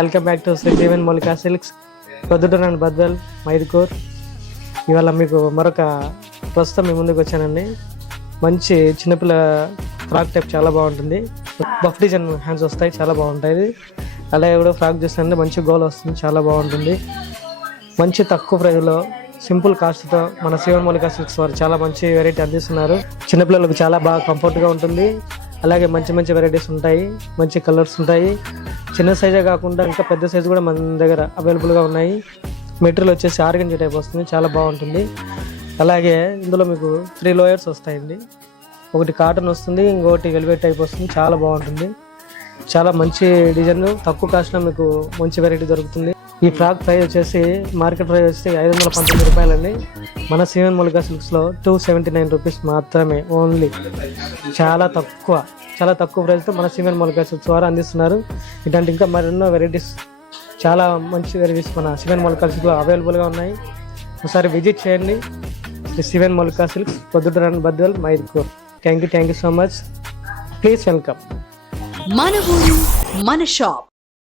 Welcome back to Shri Jeevan Maulika silks. Proddatur and Badvel Mydukur. ఇవాళ మీకు మరొక ప్రస్తుతం మీ ముందుకు వచ్చానండి. మంచి చిన్నపిల్ల ఫ్రాక్ టైప్ చాలా బాగుంటుంది. బఫ్ డిజైన్ హ్యాండ్స్ వస్తాయి చాలా బాగుంటాయి అలాగే కూడా ఫ్రాక్ చూస్తుంటే మంచి గోల్ వస్తుంది చాలా బాగుంటుంది. మంచి తక్కువ ప్రైజ్లో సింపుల్ కాస్ట్తో మన శివన్ మౌలిక సిల్క్స్ వారు చాలా మంచి వెరైటీ అందిస్తున్నారు. చిన్నపిల్లలకు చాలా బాగా కంఫర్ట్గా ఉంటుంది. అలాగే మంచి మంచి వెరైటీస్ ఉంటాయి మంచి కలర్స్ ఉంటాయి. చిన్న సైజే కాకుండా ఇంకా పెద్ద సైజు కూడా మన దగ్గర అవైలబుల్గా ఉన్నాయి. మెటీరియల్ వచ్చేసి ఆర్గంజీ టైప్ వస్తుంది. చాలా బాగుంటుంది. అలాగే ఇందులో మీకు త్రీ లోయర్స్ వస్తాయండి. ఒకటి కాటన్ వస్తుంది ఇంకొకటి వెల్వెట్ టైప్ వస్తుంది. చాలా బాగుంటుంది. చాలా మంచి డిజైన్ తక్కువ కాస్ట్లో మీకు మంచి వెరైటీ దొరుకుతుంది. ఈ ఫ్రాక్ ప్రైస్ వచ్చేసి మార్కెట్ ప్రైస్ వచ్చేసి ఐదు వందల పంతొమ్మిది రూపాయలండి. మన సీవన్ మొలికా సిల్క్స్లో టూ సెవెంటీ నైన్ రూపీస్ మాత్రమే ఓన్లీ చాలా తక్కువ చాలా తక్కువ ప్రైస్తో మన సీవన్ మొలికా సిల్క్స్ వారు అందిస్తున్నారు. ఇట్లాంటి ఇంకా మరెన్నో వెరైటీస్ చాలా మంచి వెరైటీస్ మన సివెన్ మొలికా సిల్క్స్లో అవైలబుల్గా ఉన్నాయి. ఒకసారి విజిట్ చేయండి. Jeevan Maulika silks Proddatur Badvel Mydukur thank you thank you so much please welcome మన ఊరు మన షాప్